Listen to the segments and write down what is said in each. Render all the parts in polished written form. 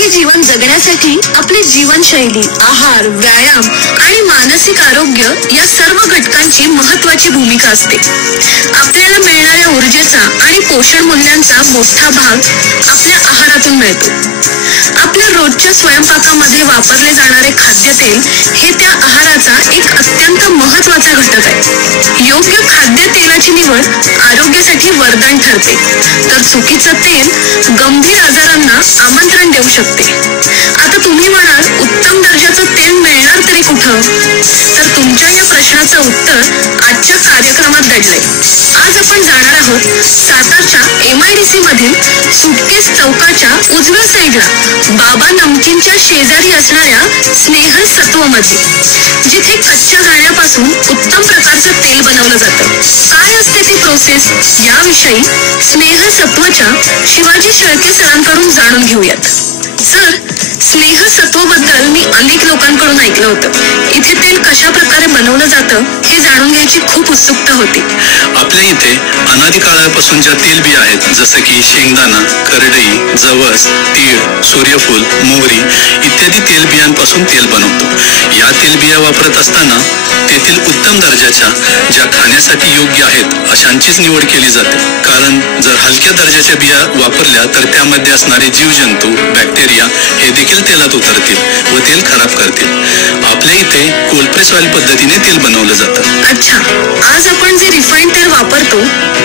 निरोगी जीवन जगण्यासाठी आपली जीवनशैली, आहार, व्यायाम आणि मानसिक आरोग्य या सर्व घटकांची महत्त्वाची भूमिका असते. आपल्याला मिळणाऱ्या ऊर्जेचा आणि पोषण मूल्यांचा मोठा भाग आपल्या आहारातून मिळतो. आपल्या रोजच्या स्वयंपाकामध्ये वापरले जाणारे खाद्यतेल हे त्या आहाराचा एक अत्यंत महत्त्वाचा घटक आहे. योग्य खाद्यतेलाची निवड आरोग्यासाठी वरदान ठरते, तर चुकीचं तेल गंभीर आजारांना आमंत्रण देऊ शकते. आता तुम्ही म्हणाल, उत्तम दर्जाचं तेल मिळणार तरी कुठं? तर तुमच्या या प्रश्नाचं उत्तर आजच्या कार्यक्रमात दडलंय. आज आपण जाणार आहोत सातारच्या MIDC मधील सुटकेस चौकाच्या उजव्या साईडला बाबा नमकीनच्या शेजारी असणाऱ्या स्नेहल सत्वमध्ये, जिथे कच्च्या घाण्यापासून उत्तम प्रकारचं तेल बनवलं जातं. काय असते ती प्रोसेस याविषयी स्नेहल सत्वच्या शिवाजी शेळके सरांकडून जाणून घेऊयात. सर, स्नेह सत्वबद्दल मी अनेक लोकांकडून ऐकलं होतं. इथे तेल कशा प्रकारे बनवलं जातं हे जाणून घ्यायची खूप उत्सुकता होती. आपल्या इथे अनादी काळापासून ज्या तेलबिया आहेत, जसं की शेंगदाणा, करडई, जवस, तीळ, सूर्यफूल, मोहरी इत्यादी तेलबियांपासून तेल बनवतो. या तेलबिया वापरत असताना तेथील उत्तम दर्जाच्या, ज्या खाण्यासाठी योग्य आहेत अशांचीच निवड केली जाते. कारण जर हलक्या दर्जाच्या बिया वापरल्या तर त्यामध्ये असणारे जीवजंतू, बॅक्टेरिया हे देखील तेलात उतरतील व तेल खराब करतील. आपल्या इथे कोल्ड प्रेस ऑइल पद्धतीने तेल बनवलं जातं. अच्छा, आज आपण जे रिफाईंड तेल वापरतो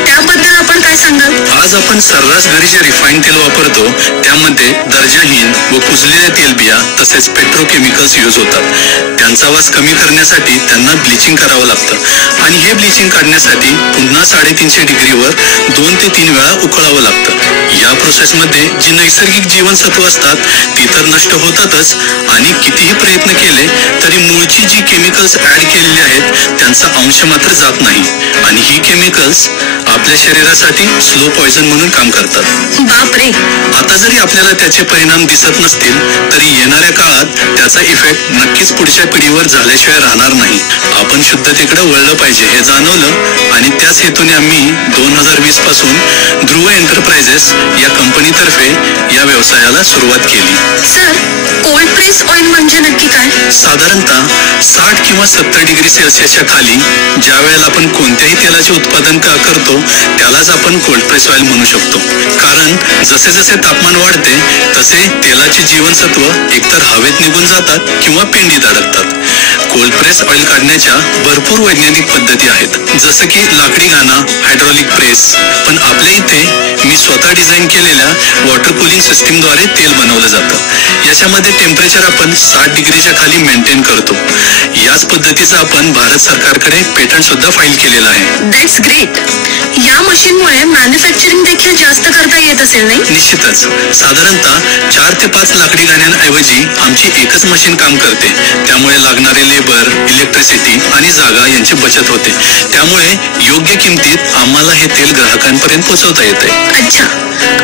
त्याबद्दल आपण काय सांगाल? आज आपण सर्रास घरी जे रिफाईंड तेल वापरतो त्यामध्ये दर्जाहीन व कुजलेल्या तेलबिया तसेच पेट्रोकेमिकल्स यूज होतात. त्यांचा वास कमी करण्यासाठी त्यांना ब्लिचिंग करावं लागतं आणि हे ब्लिचिंग काढण्यासाठी पुन्हा 350 डिग्रीवर 2 ते 3 वेळा उकळावं लागतं. या प्रोसेसमध्ये जी नैसर्गिक जीवनसत्व असतात ती तर नष्ट होतातच, आणि कितीही प्रयत्न केले तरी मूळची जी केमिकल्स ऍड केलेली आहेत त्यांचा अंश मात्र जात नाही, आणि ही केमिकल्स आपल्या शरीरासाठी स्लो पॉइझन म्हणून काम करतात. बापरे. आता जरी आपल्याला त्याचे परिणाम दिसत नसतील तरी येणाऱ्या काळात त्याचा इफेक्ट नक्कीच पुढच्या पिढीवर झाल्याशिवाय राहणार नाही. आपण शुद्धतेकडे वळलं पाहिजे हे जाणवलं, आणि त्याच हेतूने आम्ही 2020 पासून ध्रुव एंटरप्राइजेस या कंपनीतर्फे या व्यवसायाला सुरुवात केली. सर, कोल्ड प्रेस ऑइल म्हणजे नक्की काय? साधारणतः 60 किंवा 70 डिग्री सेल्सिअसच्या खाली ज्या वेळेला आपण कोणत्याही तेलाचे उत्पादन करतो त्यालाच आपण कोल्ड प्रेस ऑइल म्हणू शकतो. कारण जसे जसे तापमान वाढते तसे तेलाचे जीवनसत्व एकतर हवेत निघून जातात किंवा पेंडीत अडकतात. कोल्ड प्रेस ऑइल काढण्याच्या भरपूर वैज्ञानिक पद्धती आहेत, जसं की लाकडी घाणा, हायड्रॉलिक प्रेस. पण आपल्या इथे मी स्वतः डिझाईन केलेल्या वॉटर कूलिंग सिस्टीमद्वारे तेल बनवलं जातं. याच्यामध्ये टेम्परेचर आपण 60 डिग्रीच्या खाली मेंटेन करतो. याच पद्धतीचं आपण भारत सरकारकडे पेटंट सुद्धा फाईल केलेलं आहे. That's great. या मशीनमुळे मॅन्युफॅक्चरिंग देखील जास्त करता येत असेल नाही? निश्चितच. साधारणतः 4 ते 5 लाकडी घाण्यांऐवजी आमची एकच मशीन काम करते. त्यामुळे लागणारे लेबर, इलेक्ट्रिसिटी आणि जागा यांची बचत होते. त्यामुळे योग्य किमतीत आम्हाला हे तेल ग्राहकांपर्यंत पोहोचवता येते. अच्छा,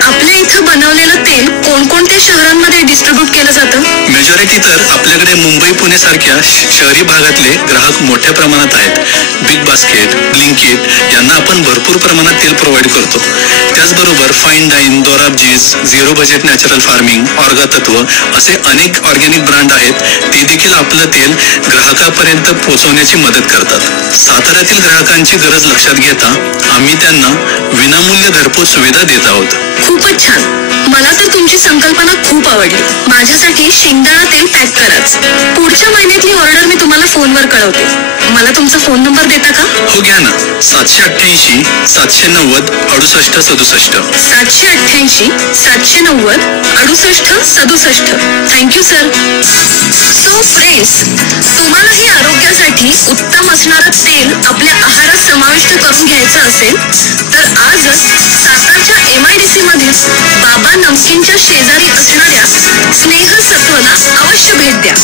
आपल्या इथं बनवलेलं तेल कोणकोणत्या शहरांमध्ये डिस्ट्रीब्यूट केलं जातं? मेजॉरिटी तर आपल्याकडे मुंबई, पुणे सारख्या शहरी भागातले ग्राहक मोठ्या प्रमाणात आहेत. बिग बास्केट, ब्लिंकिट यांना आपण भरपूर प्रमाणात तेल प्रोव्हाइड करतो. त्याचबरोबर fine dine, Dorabjee's, zero budget natural farming, ऑर्गा तत्व असे अनेक ऑर्गॅनिक ब्रँड आहेत. ते देखील आपलं तेल ग्राहकापर्यंत पोहोचवण्याची मदत करतात. साताऱ्यातील ग्राहकांची गरज लक्षात घेता आम्ही त्यांना विनामूल्य घरपोच सुविधा देत आहोत. खूपच छान. मला तर तुमची संकल्पना खूप आवडली. माझ्यासाठी शेंगदाणा तेल पॅक कराच. पुढच्या महिन्यातली ऑर्डर मी तुम्हाला फोनवर कळवते. मला तुमचा फोन नंबर देता का? हो, घ्या ना. 788 790 68 67. 788 790 68 67. Thank you sir. सो फ्रेंड्स, तुम्हालाही आरोग्यासाठी उत्तम असणारं तेल आपल्या आहारात समाविष्ट करून घ्यायचं असेल तर आजच सातारच्या MIDC मधील बाबा नमकीनच्या शेजारी असणाऱ्या स्नेह सत्वला अवश्य भेट द्या.